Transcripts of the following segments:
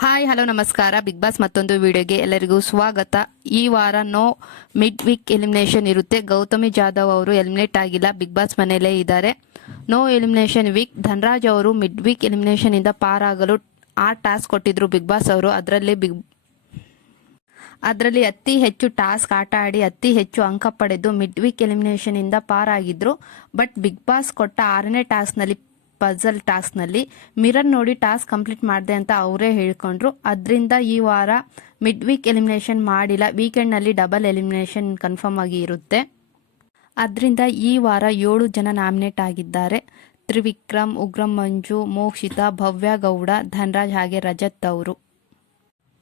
Hi, hello, ನಮಸ್ಕಾರ. Big boss ಮತ್ತೊಂದು ವಿಡಿಯೋಗೆ ಎಲ್ಲರಿಗೂ ಸ್ವಾಗತ. ಈ ವಾರ ನೋ ಮಿಡ್ ವೀಕ್ ಎಲಿಮಿನೇಷನ್ ಇರುತ್ತೆ. ಗೌತಮಿ ಜಾಧವ್ ಅವರು ಎಲಿಮಿನೇಟ್ ಆಗಿಲ್ಲ. ಬಿಗ್ ಬಾಸ್ ಮನೆಯಲ್ಲೇ ಇದ್ದಾರೆ. No elimination weak. ಧನರಾಜ್ ಅವರು ಮಿಡ್ ವೀಕ್ ಎಲಿಮಿನೇಷನ್ ಇಂದ ಪಾರಾಗಲು ಆ ಟಾಸ್ಕ್ ಕೊಟ್ಟಿದ್ರು ಬಿಗ್ ಬಾಸ್ ಅವರು. ಅದರಲ್ಲಿ ಬಿಗ್ ಅದರಲ್ಲಿ ಅತಿ ಹೆಚ್ಚು ಟಾಸ್ಕ್ ಆಟ ಆಡಿ ಅತಿ ಹೆಚ್ಚು ಅಂಕ ಪಡೆದು ಮಿಡ್ ವೀಕ್ ಎಲಿಮಿನೇಷನ್ ಇಂದ ಪಾರಾಗಿದ್ರು ಬಟ್ ಬಿಗ್ ಬಾಸ್ ಕೊಟ್ಟ ಆರನೇ ಟಾಸ್ಕ್ನಲ್ಲಿ ಪಜಲ್ ಟಾಸ್ಕ್ನಲ್ಲಿ ಮಿರರ್ ನೋಡಿ ಟಾಸ್ಕ್ ಕಂಪ್ಲೀಟ್ ಮಾಡಿದೆ ಅಂತ ಅವರೇ ಹೇಳ್ಕೊಂಡ್ರು. ಅದರಿಂದ ಈ ವಾರ ಮಿಡ್ ವೀಕ್ ಎಲಿಮಿನೇಷನ್ ಮಾಡಿಲ್ಲ. ವೀಕೆಂಡ್ನಲ್ಲಿ ಡಬಲ್ ಎಲಿಮಿನೇಷನ್ ಕನ್ಫರ್ಮ್ ಆಗಿ ಇರುತ್ತೆ. ಅದರಿಂದ ಈ ವಾರ ಏಳು ಜನ ನಾಮಿನೇಟ್ ಆಗಿದ್ದಾರೆ. ತ್ರಿವಿಕ್ರಮ್, ಉಗ್ರಂ ಮಂಜು, ಮೋಕ್ಷಿತಾ, ಭವ್ಯ ಗೌಡ, ಧನರಾಜ್ ಹಾಗೆ ರಜತ್ ಅವರು.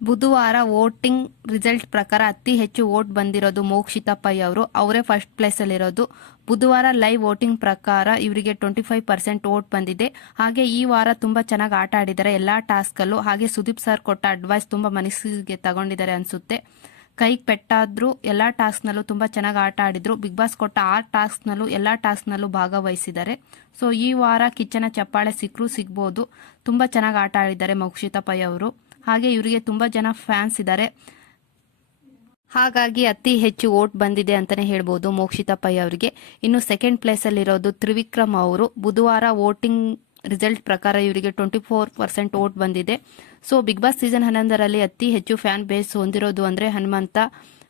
ಬುಧವಾರ ವೋಟಿಂಗ್ ರಿಸಲ್ಟ್ ಪ್ರಕಾರ ಅತಿ ಹೆಚ್ಚು ವೋಟ್ ಬಂದಿರೋದು ಮೋಕ್ಷಿತಾ ಪೈ ಅವರು ಅವರೇ ಫಸ್ಟ್ ಪ್ಲೇಸ್ ಅಲ್ಲಿರೋದು. ಬುಧವಾರ ಲೈವ್ ವೋಟಿಂಗ್ ಪ್ರಕಾರ ಇವರಿಗೆ ಟ್ವೆಂಟಿ ಫೈವ್ ಪರ್ಸೆಂಟ್ ವೋಟ್ ಬಂದಿದೆ. ಹಾಗೆ ಈ ವಾರ ತುಂಬಾ ಚೆನ್ನಾಗಿ ಆಟ ಆಡಿದ್ದಾರೆ ಎಲ್ಲಾ ಟಾಸ್ಕ್ ಅಲ್ಲೂ ಹಾಗೆ ಸುದೀಪ್ ಸರ್ ಕೊಟ್ಟ ಅಡ್ವೈಸ್ ತುಂಬಾ ಮನಸ್ಸಿಗೆ ತಗೊಂಡಿದ್ದಾರೆ ಅನ್ಸುತ್ತೆ. ಕೈಗೆ ಪೆಟ್ಟಾದ್ರೂ ಎಲ್ಲಾ ಟಾಸ್ಕ್ ನಲ್ಲೂ ತುಂಬಾ ಚೆನ್ನಾಗಿ ಆಟ ಆಡಿದ್ರು. ಬಿಗ್ ಬಾಸ್ ಕೊಟ್ಟ ಆ ಟಾಸ್ಕ್ ನಲ್ಲೂ ಎಲ್ಲಾ ಟಾಸ್ಕ್ ನಲ್ಲೂ ಭಾಗವಹಿಸಿದ್ದಾರೆ. ಸೊ ಈ ವಾರ ಕಿಚ್ಚನ ಚಪ್ಪಾಳೆ ಸಿಕ್ಕರೂ ಸಿಗ್ಬೋದು. ತುಂಬಾ ಚೆನ್ನಾಗಿ ಆಟ ಆಡಿದ್ದಾರೆ ಮೋಕ್ಷಿತಾ ಪೈ ಅವರು ಹಾಗೆ ಇವರಿಗೆ ತುಂಬಾ ಜನ ಫ್ಯಾನ್ಸ್ ಇದ್ದಾರೆ. ಹಾಗಾಗಿ ಅತಿ ಹೆಚ್ಚು ವೋಟ್ ಬಂದಿದೆ ಅಂತಾನೆ ಹೇಳ್ಬೋದು ಮೋಕ್ಷಿತಾ ಪೈ ಅವರಿಗೆ. ಇನ್ನು ಸೆಕೆಂಡ್ ಪ್ಲೇಸ್ ಅಲ್ಲಿರೋದು ತ್ರಿವಿಕ್ರಮ್ ಅವರು. ಬುಧವಾರ ವೋಟಿಂಗ್ ರಿಸಲ್ಟ್ ಪ್ರಕಾರ ಇವರಿಗೆ ಟ್ವೆಂಟಿ ಫೋರ್ ಪರ್ಸೆಂಟ್ ವೋಟ್ ಬಂದಿದೆ. ಸೊ ಬಿಗ್ ಬಾಸ್ ಸೀಸನ್ ಹನ್ನೊಂದರಲ್ಲಿ ಅತಿ ಹೆಚ್ಚು ಫ್ಯಾನ್ ಬೇಸ್ ಹೊಂದಿರೋದು ಅಂದ್ರೆ ಹನುಮಂತ,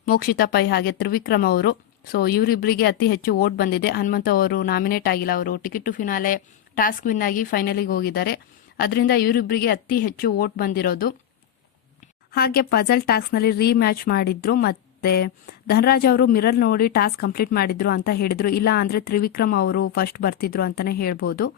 ಮೋಕ್ಷಿತಾ ಪೈ ಹಾಗೆ ತ್ರಿವಿಕ್ರಮ್ ಅವರು. ಸೊ ಇವರಿಬ್ಬರಿಗೆ ಅತಿ ಹೆಚ್ಚು ವೋಟ್ ಬಂದಿದೆ. ಹನುಮಂತ ಅವರು ನಾಮಿನೇಟ್ ಆಗಿಲ್ಲ ಅವರು. Ticket to finale task win ಆಗಿ ಫೈನಲಿಗೆ ಹೋಗಿದ್ದಾರೆ. ಅದರಿಂದ ಇವರಿಬ್ಬರಿಗೆ ಅತಿ ಹೆಚ್ಚು ವೋಟ್ ಬಂದಿರೋದು. ಹಾಗೆ ಪಜಲ್ ಟಾಸ್ಕ್ನಲ್ಲಿ ರೀ ಮ್ಯಾಚ್ ಮಾಡಿದ್ರು ಮತ್ತೆ ಧನರಾಜ್ ಅವರು ಮಿರರ್ ನೋಡಿ ಟಾಸ್ಕ್ ಕಂಪ್ಲೀಟ್ ಮಾಡಿದ್ರು ಅಂತ ಹೇಳಿದ್ರು. ಇಲ್ಲ ಅಂದ್ರೆ ತ್ರಿವಿಕ್ರಮ್ ಅವರು ಫಸ್ಟ್ ಬರ್ತಿದ್ರು ಅಂತಾನೆ ಹೇಳ್ಬೋದು.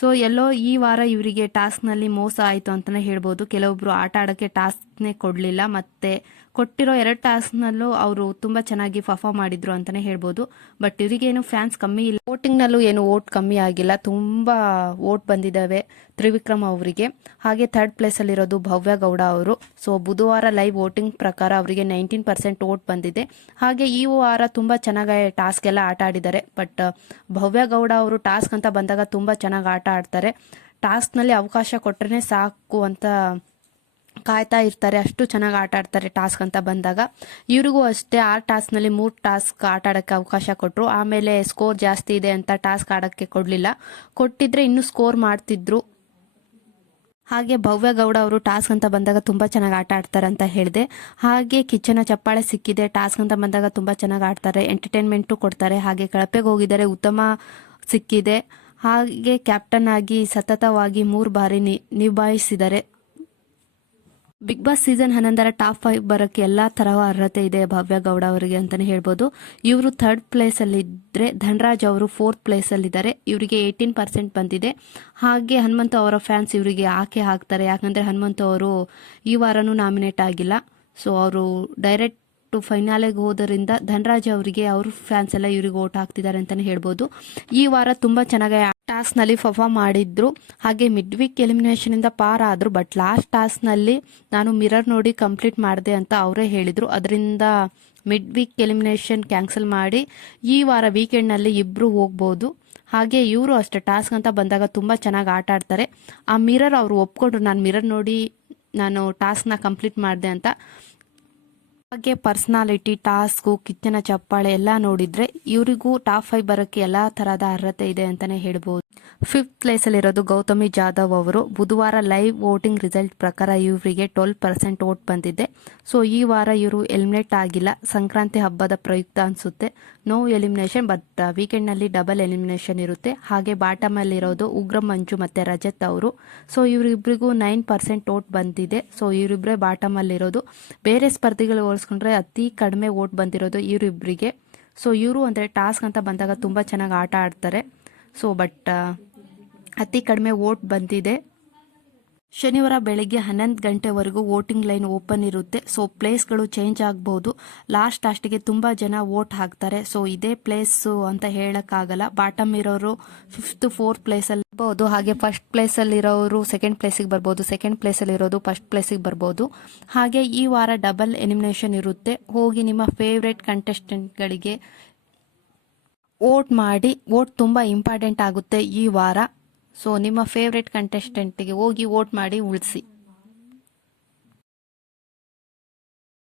ಸೊ ಎಲ್ಲೋ ಈ ವಾರ ಇವರಿಗೆ ಟಾಸ್ಕ್ನಲ್ಲಿ ಮೋಸ ಆಯಿತು ಅಂತಾನೆ ಹೇಳ್ಬೋದು. ಕೆಲವೊಬ್ಬರು ಆಟ ಆಡೋಕ್ಕೆ ಟಾಸ್ಕ್ನೇ ಕೊಡಲಿಲ್ಲ. ಮತ್ತೆ ಕೊಟ್ಟಿರೋ ಎರಡು ಟಾಸ್ಕ್ನಲ್ಲೂ ಅವರು ತುಂಬಾ ಚೆನ್ನಾಗಿ ಪರ್ಫಾರ್ಮ್ ಮಾಡಿದ್ರು ಅಂತಾನೆ ಹೇಳ್ಬೋದು. ಬಟ್ ಇವರಿಗೇನು ಫ್ಯಾನ್ಸ್ ಕಮ್ಮಿ ಇಲ್ಲ. ವೋಟಿಂಗ್ನಲ್ಲೂ ಏನು ವೋಟ್ ಕಮ್ಮಿ ಆಗಿಲ್ಲ. ತುಂಬಾ ವೋಟ್ ಬಂದಿದ್ದಾವೆ ತ್ರಿವಿಕ್ರಮ್ ಅವರಿಗೆ. ಹಾಗೆ ಥರ್ಡ್ ಪ್ಲೇಸ್ ಅಲ್ಲಿರೋದು ಭವ್ಯ ಗೌಡ ಅವರು. ಸೊ ಬುಧವಾರ ಲೈವ್ ವೋಟಿಂಗ್ ಪ್ರಕಾರ ಅವರಿಗೆ ನೈನ್ಟೀನ್ ಪರ್ಸೆಂಟ್ ವೋಟ್ ಬಂದಿದೆ. ಹಾಗೆ ಈ ವಾರ ತುಂಬಾ ಚೆನ್ನಾಗಿ ಟಾಸ್ಕ್ ಎಲ್ಲ ಆಟ ಆಡಿದ್ದಾರೆ. ಬಟ್ ಭವ್ಯ ಗೌಡ ಅವರು ಟಾಸ್ಕ್ ಅಂತ ಬಂದಾಗ ತುಂಬಾ ಚೆನ್ನಾಗಿ ಆಟ ಆಡ್ತಾರೆ. ಟಾಸ್ಕ್ನಲ್ಲಿ ಅವಕಾಶ ಕೊಟ್ರೇ ಸಾಕು ಅಂತ ಕಾಯ್ತಾ ಇರ್ತಾರೆ, ಅಷ್ಟು ಚೆನ್ನಾಗಿ ಆಟ ಆಡ್ತಾರೆ ಟಾಸ್ಕ್ ಅಂತ ಬಂದಾಗ. ಇವ್ರಿಗೂ ಅಷ್ಟೇ, ಆ ಟಾಸ್ಕ್ನಲ್ಲಿ ಮೂರು ಟಾಸ್ಕ್ ಆಟ ಆಡೋಕ್ಕೆ ಅವಕಾಶ ಕೊಟ್ಟರು ಆಮೇಲೆ ಸ್ಕೋರ್ ಜಾಸ್ತಿ ಇದೆ ಅಂತ ಟಾಸ್ಕ್ ಆಡೋಕ್ಕೆ ಕೊಡಲಿಲ್ಲ. ಕೊಟ್ಟಿದ್ರೆ ಇನ್ನೂ ಸ್ಕೋರ್ ಮಾಡ್ತಿದ್ರು. ಹಾಗೆ ಭವ್ಯ ಗೌಡ ಅವರು ಟಾಸ್ಕ್ ಅಂತ ಬಂದಾಗ ತುಂಬ ಚೆನ್ನಾಗಿ ಆಟ ಆಡ್ತಾರೆ ಅಂತ ಹೇಳಿದೆ. ಹಾಗೆ ಕಿಚ್ಚನ ಚಪ್ಪಾಳೆ ಸಿಕ್ಕಿದೆ, ಟಾಸ್ಕ್ ಅಂತ ಬಂದಾಗ ತುಂಬ ಚೆನ್ನಾಗಿ ಆಡ್ತಾರೆ. ಎಂಟರ್ಟೈನ್ಮೆಂಟು ಕೊಡ್ತಾರೆ. ಹಾಗೆ ಕಳಪೆಗೆ ಹೋಗಿದ್ದಾರೆ, ಉತ್ತಮ ಸಿಕ್ಕಿದೆ. ಹಾಗೆ ಕ್ಯಾಪ್ಟನ್ ಆಗಿ ಸತತವಾಗಿ ಮೂರು ಬಾರಿ ನಿಭಾಯಿಸಿದ್ದಾರೆ. ಬಿಗ್ ಬಾಸ್ ಸೀಸನ್ ಹನ್ನೊಂದರ ಟಾಪ್ ಫೈವ್ ಬರೋಕ್ಕೆ ಎಲ್ಲಾ ತರಹ ಅರ್ಹತೆ ಇದೆ ಭವ್ಯ ಗೌಡ ಅವರಿಗೆ ಅಂತಾನೆ ಹೇಳ್ಬೋದು. ಇವರು ಥರ್ಡ್ ಪ್ಲೇಸ್ ಅಲ್ಲಿ ಇದ್ರೆ ಧನರಾಜ್ ಅವರು ಫೋರ್ತ್ ಪ್ಲೇಸ್ ಅಲ್ಲಿ ಇದ್ದಾರೆ. ಇವರಿಗೆ ಏಯ್ಟೀನ್ ಪರ್ಸೆಂಟ್ ಬಂದಿದೆ. ಹಾಗೆ ಹನುಮಂತ ಅವರ ಫ್ಯಾನ್ಸ್ ಇವರಿಗೆ ಆಕೆ ಹಾಕ್ತಾರೆ. ಯಾಕಂದ್ರೆ ಹನುಮಂತ ಅವರು ಈ ವಾರನೂ ನಾಮಿನೇಟ್ ಆಗಿಲ್ಲ. ಸೊ ಅವರು ಡೈರೆಕ್ಟ್ ಟು ಫೈನಾಲೆಗೆ ಹೋದರಿಂದ ಧನರಾಜ್ ಅವರಿಗೆ ಅವ್ರ ಫ್ಯಾನ್ಸ್ ಎಲ್ಲ ಇವ್ರಿಗೆ ಓಟ್ ಹಾಕ್ತಿದ್ದಾರೆ ಅಂತಲೇ ಹೇಳ್ಬೋದು. ಈ ವಾರ ತುಂಬ ಚೆನ್ನಾಗಿ ಟಾಸ್ಕ್ನಲ್ಲಿ ಪರ್ಫಾರ್ಮ್ ಮಾಡಿದ್ರು. ಹಾಗೆ ಮಿಡ್ ವೀಕ್ ಎಲಿಮಿನೇಷನ್ ಇಂದ ಪಾರ್ ಆದ್ರು. ಬಟ್ ಲಾಸ್ಟ್ ಟಾಸ್ನಲ್ಲಿ ನಾನು ಮಿರರ್ ನೋಡಿ ಕಂಪ್ಲೀಟ್ ಮಾಡಿದೆ ಅಂತ ಅವರೇ ಹೇಳಿದ್ರು. ಅದರಿಂದ ಮಿಡ್ ವೀಕ್ ಎಲಿಮಿನೇಷನ್ ಕ್ಯಾನ್ಸಲ್ ಮಾಡಿ ಈ ವಾರ ವೀಕೆಂಡ್ನಲ್ಲಿ ಇಬ್ರು ಹೋಗ್ಬೋದು. ಹಾಗೆ ಇವರು ಅಷ್ಟೇ, ಟಾಸ್ಕ್ ಅಂತ ಬಂದಾಗ ತುಂಬಾ ಚೆನ್ನಾಗಿ ಆಟ ಆಡ್ತಾರೆ. ಆ ಮಿರರ್ ಅವರು ಒಪ್ಕೊಂಡ್ರು, ನಾನು ಮಿರರ್ ನೋಡಿ ನಾನು ಟಾಸ್ಕ್ನ ಕಂಪ್ಲೀಟ್ ಮಾಡಿದೆ ಅಂತ. ಹಾಗೆ ಪರ್ಸನಾಲಿಟಿ, ಟಾಸ್ಕು, ಕಿಚ್ಚನ ಚಪ್ಪಾಳೆ ಎಲ್ಲ ನೋಡಿದ್ರೆ ಇವರಿಗೂ ಟಾಪ್ ಫೈವ್ ಬರೋಕ್ಕೆ ಎಲ್ಲಾ ತರಹದ ಅರ್ಹತೆ ಇದೆ ಅಂತಾನೆ ಹೇಳ್ಬೋದು. ಫಿಫ್ತ್ ಪ್ಲೇಸ್ ಅಲ್ಲಿರೋದು ಗೌತಮಿ ಜಾಧವ್ ಅವರು. ಬುಧವಾರ ಲೈವ್ ವೋಟಿಂಗ್ ರಿಸಲ್ಟ್ ಪ್ರಕಾರ ಇವರಿಗೆ ಟ್ವೆಲ್ ಪರ್ಸೆಂಟ್ ವೋಟ್ ಬಂದಿದೆ. ಸೊ, ಈ ವಾರ ಇವರು ಎಲಿಮಿನೇಟ್ ಆಗಿಲ್ಲ. ಸಂಕ್ರಾಂತಿ ಹಬ್ಬದ ಪ್ರಯುಕ್ತ ಅನ್ಸುತ್ತೆ. ನೋ ಎಲಿಮಿನೇಷನ್, ಬಟ್ ವೀಕೆಂಡ್ನಲ್ಲಿ ಡಬಲ್ ಎಲಿಮಿನೇಷನ್ ಇರುತ್ತೆ. ಹಾಗೆ ಬಾಟಮ್ ಇರೋದು ಉಗ್ರಂ ಮಂಜು ಮತ್ತೆ ರಜತ್ ಅವರು. ಸೊ ಇವರಿಬ್ಬರಿಗೂ ನೈನ್ ಪರ್ಸೆಂಟ್ ವೋಟ್ ಬಂದಿದೆ. ಸೊ ಇವರಿಬ್ಬರೇ ಬಾಟಮ್ ಅಲ್ಲಿ ಇರೋದು ಬೇರೆ ಸ್ಪರ್ಧಿಗಳು ಹೋಲಿಸ್ಕೊಂಡ್ರೆ ಅತಿ ಕಡಿಮೆ ಓಟ್ ಬಂದಿರೋದು ಇವರಿಬ್ಬರಿಗೆ ಸೊ ಇವರು ಅಂದರೆ ಟಾಸ್ಕ್ ಅಂತ ಬಂದಾಗ ತುಂಬ ಚೆನ್ನಾಗಿ ಆಟ ಆಡ್ತಾರೆ. ಸೊ ಬಟ್ ಅತಿ ಕಡಿಮೆ ಓಟ್ ಬಂದಿದೆ. ಶನಿವಾರ ಬೆಳಗ್ಗೆ ಹನ್ನೊಂದು ಗಂಟೆವರೆಗೂ ವೋಟಿಂಗ್ ಲೈನ್ ಓಪನ್ ಇರುತ್ತೆ. ಸೊ ಪ್ಲೇಸ್ಗಳು ಚೇಂಜ್ ಆಗಬಹುದು ಲಾಸ್ಟ್ ಲಾಸ್ಟಿಗೆ ತುಂಬ ಜನ ವೋಟ್ ಹಾಕ್ತಾರೆ. ಸೊ ಇದೇ ಪ್ಲೇಸು ಅಂತ ಹೇಳೋಕ್ಕಾಗಲ್ಲ. ಬಾಟಮ್ ಇರೋರು ಫಿಫ್ತ್ ಫೋರ್ತ್ ಪ್ಲೇಸಲ್ಲಿ ಬರ್ಬೋದು ಹಾಗೆ ಫಸ್ಟ್ ಪ್ಲೇಸಲ್ಲಿ ಇರೋರು ಸೆಕೆಂಡ್ ಪ್ಲೇಸಿಗೆ ಬರ್ಬೋದು. ಸೆಕೆಂಡ್ ಪ್ಲೇಸಲ್ಲಿ ಇರೋದು ಫಸ್ಟ್ ಪ್ಲೇಸಿಗೆ ಬರ್ಬೋದು. ಹಾಗೆ ಈ ವಾರ ಡಬಲ್ ಎಲಿಮಿನೇಷನ್ ಇರುತ್ತೆ. ಹೋಗಿ ನಿಮ್ಮ ಫೇವ್ರೆಟ್ ಕಂಟೆಸ್ಟೆಂಟ್ಗಳಿಗೆ ವೋಟ್ ಮಾಡಿ, ವೋಟ್ ತುಂಬ ಇಂಪಾರ್ಟೆಂಟ್ ಆಗುತ್ತೆ ಈ ವಾರ. ಸೊ ನಿಮ್ಮ ಫೇವ್ರೆಟ್ ಕಂಟೆಸ್ಟೆಂಟ್ಗೆ ಹೋಗಿ ವೋಟ್ ಮಾಡಿ ಉಳಿಸಿ.